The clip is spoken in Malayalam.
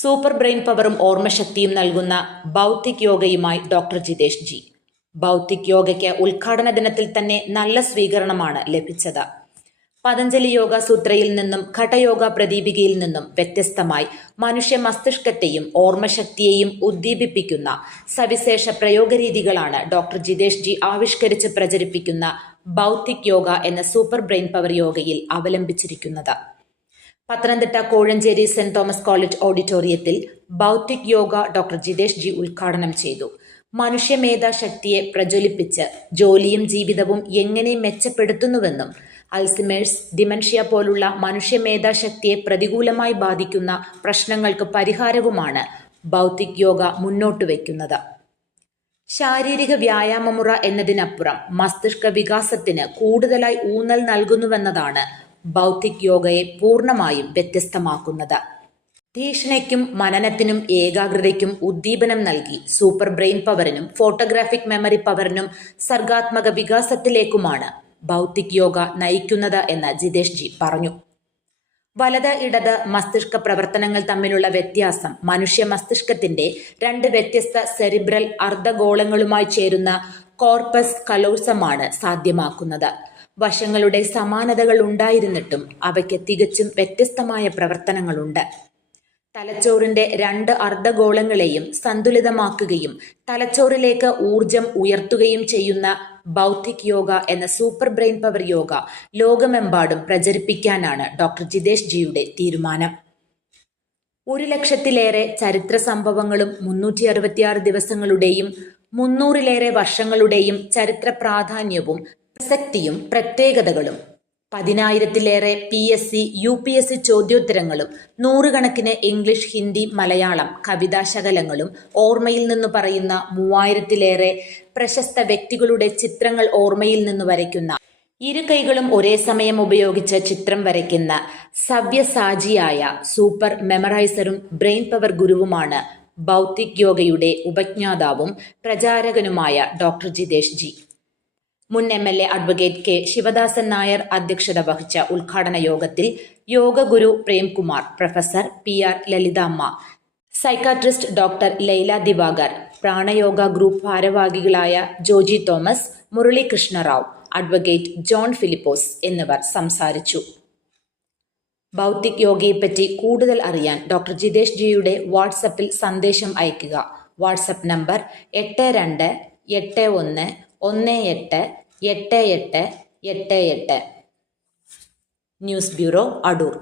സൂപ്പർ ബ്രെയിൻ പവറും ഓർമ്മശക്തിയും നൽകുന്ന ബൗദ്ധിക് യോഗയുമായി ഡോക്ടർ ജിതേഷ് ജി. ബൗദ്ധിക് യോഗയ്ക്ക് ഉദ്ഘാടന ദിനത്തിൽ തന്നെ നല്ല സ്വീകരണമാണ് ലഭിച്ചത്. പതഞ്ജലി യോഗ സൂത്രയിൽ നിന്നും ഘടയോഗ പ്രദീപികയിൽ നിന്നും വ്യത്യസ്തമായി മനുഷ്യ മസ്തിഷ്കത്തെയും ഓർമ്മശക്തിയെയും ഉദ്ദീപിപ്പിക്കുന്ന സവിശേഷ പ്രയോഗരീതികളാണ് ഡോക്ടർ ജിതേഷ് ജി ആവിഷ്കരിച്ച് പ്രചരിപ്പിക്കുന്ന ബൗദ്ധിക് യോഗ എന്ന സൂപ്പർ ബ്രെയിൻ പവർ യോഗയിൽ അവലംബിച്ചിരിക്കുന്നത്. Pathanamthitta Kozhencherry saint Thomas college ഓഡിറ്റോറിയത്തിൽ ബൗദ്ധിക് യോഗ ഡോക്ടർ ജിതേഷ് ജി ഉദ്ഘാടനം ചെയ്തു. മനുഷ്യമേധാ ശക്തിയെ പ്രജ്വലിപ്പിച്ച് ജോലിയും ജീവിതവും എങ്ങനെ മെച്ചപ്പെടുത്തുന്നുവെന്നും അൽസിമേഴ്സ് ഡിമൻഷ്യ പോലുള്ള മനുഷ്യമേധാ ശക്തിയെ പ്രതികൂലമായി ബാധിക്കുന്ന പ്രശ്നങ്ങൾക്ക് പരിഹാരവുമാണ് ബൗദ്ധിക് യോഗ മുന്നോട്ട് വയ്ക്കുന്നത് ശാരീരിക വ്യായാമമുറ എന്നതിനപ്പുറം മസ്തിഷ്ക വികാസത്തിന് കൂടുതലായി ഊന്നൽ നൽകുന്നുവെന്നതാണ് ബൗദ്ധിക് യോഗയെ പൂർണമായും വ്യത്യസ്തമാക്കുന്നത്. ധീഷണയ്ക്കും മനനത്തിനും ഏകാഗ്രതയ്ക്കും ഉദ്ദീപനം നൽകി സൂപ്പർ ബ്രെയിൻ പവറിനും ഫോട്ടോഗ്രാഫിക് മെമ്മറി പവറിനും സർഗാത്മക വികാസത്തിലേക്കുമാണ് ബൗദ്ധിക് യോഗ നയിക്കുന്നത് എന്ന് ജിതേഷ് ജി പറഞ്ഞു. വലത് ഇടത് മസ്തിഷ്ക പ്രവർത്തനങ്ങൾ തമ്മിലുള്ള വ്യത്യാസം മനുഷ്യ മസ്തിഷ്കത്തിന്റെ രണ്ട് വ്യത്യസ്ത സെറിബ്രൽ അർദ്ധഗോളങ്ങളുമായി ചേരുന്ന കോർപ്പസ് കലോസമാണ് സാധ്യമാക്കുന്നത്. വശങ്ങളുടെ സമാനതകൾ ഉണ്ടായിരുന്നിട്ടും അവയ്ക്ക് തികച്ചും വ്യത്യസ്തമായ പ്രവർത്തനങ്ങളുണ്ട്. തലച്ചോറിന്റെ രണ്ട് അർദ്ധഗോളങ്ങളെയും സന്തുലിതമാക്കുകയും തലച്ചോറിലേക്ക് ഊർജം ഉയർത്തുകയും ചെയ്യുന്ന ബൗദ്ധിക് യോഗ എന്ന സൂപ്പർ ബ്രെയിൻ പവർ യോഗ ലോകമെമ്പാടും പ്രചരിപ്പിക്കാനാണ് ഡോക്ടർ ജിതേഷ് ജിയുടെ തീരുമാനം. ഒരു ലക്ഷത്തിലേറെ ചരിത്ര സംഭവങ്ങളും മുന്നൂറ്റി അറുപത്തിയാറ് ദിവസങ്ങളുടെയും മുന്നൂറിലേറെ വർഷങ്ങളുടെയും ചരിത്ര പ്രാധാന്യവും പ്രസക്തിയും പ്രത്യേകതകളും. പതിനായിരത്തിലേറെ P S C U P S C ചോദ്യോത്തരങ്ങളും നൂറുകണക്കിന് ഇംഗ്ലീഷ് ഹിന്ദി മലയാളം കവിതാശകലങ്ങളും ഓർമ്മയിൽ നിന്ന് പറയുന്ന മൂവായിരത്തിലേറെ പ്രശസ്ത വ്യക്തികളുടെ ചിത്രങ്ങൾ ഓർമ്മയിൽ നിന്ന് വരയ്ക്കുന്ന ഇരു കൈകളും ഒരേ സമയം ഉപയോഗിച്ച് ചിത്രം വരയ്ക്കുന്ന സവ്യസാജിയായ സൂപ്പർ മെമറൈസറും ബ്രെയിൻ പവർ ഗുരുവുമാണ് ഭൗതിക് യോഗയുടെ ഉപജ്ഞാതാവും പ്രചാരകനുമായ ഡോക്ടർ ജിതേഷ് ജി. മുൻ M L A advocate K Sivadasan Nair അധ്യക്ഷത വഹിച്ച ഉദ്ഘാടന യോഗത്തിൽ യോഗഗുരു Premkumar professor P R Lalithamma psychiatrist doctor Laila Divakar Pranayoga group ഭാരവാഹികളായ Joji Thomas Murali Rao advocate John Philipose എന്നിവർ സംസാരിച്ചു. ഭൗതിക് യോഗയെപ്പറ്റി കൂടുതൽ അറിയാൻ ഡോക്ടർ ജിതേഷ് ജിയുടെ വാട്സപ്പിൽ സന്ദേശം അയയ്ക്കുക. വാട്സപ്പ് നമ്പർ എട്ട് രണ്ട് എട്ട് ഒന്ന് ഒന്ന് എട്ട് എട്ട് എട്ട് എട്ട് എട്ട്. News bureau Adoor.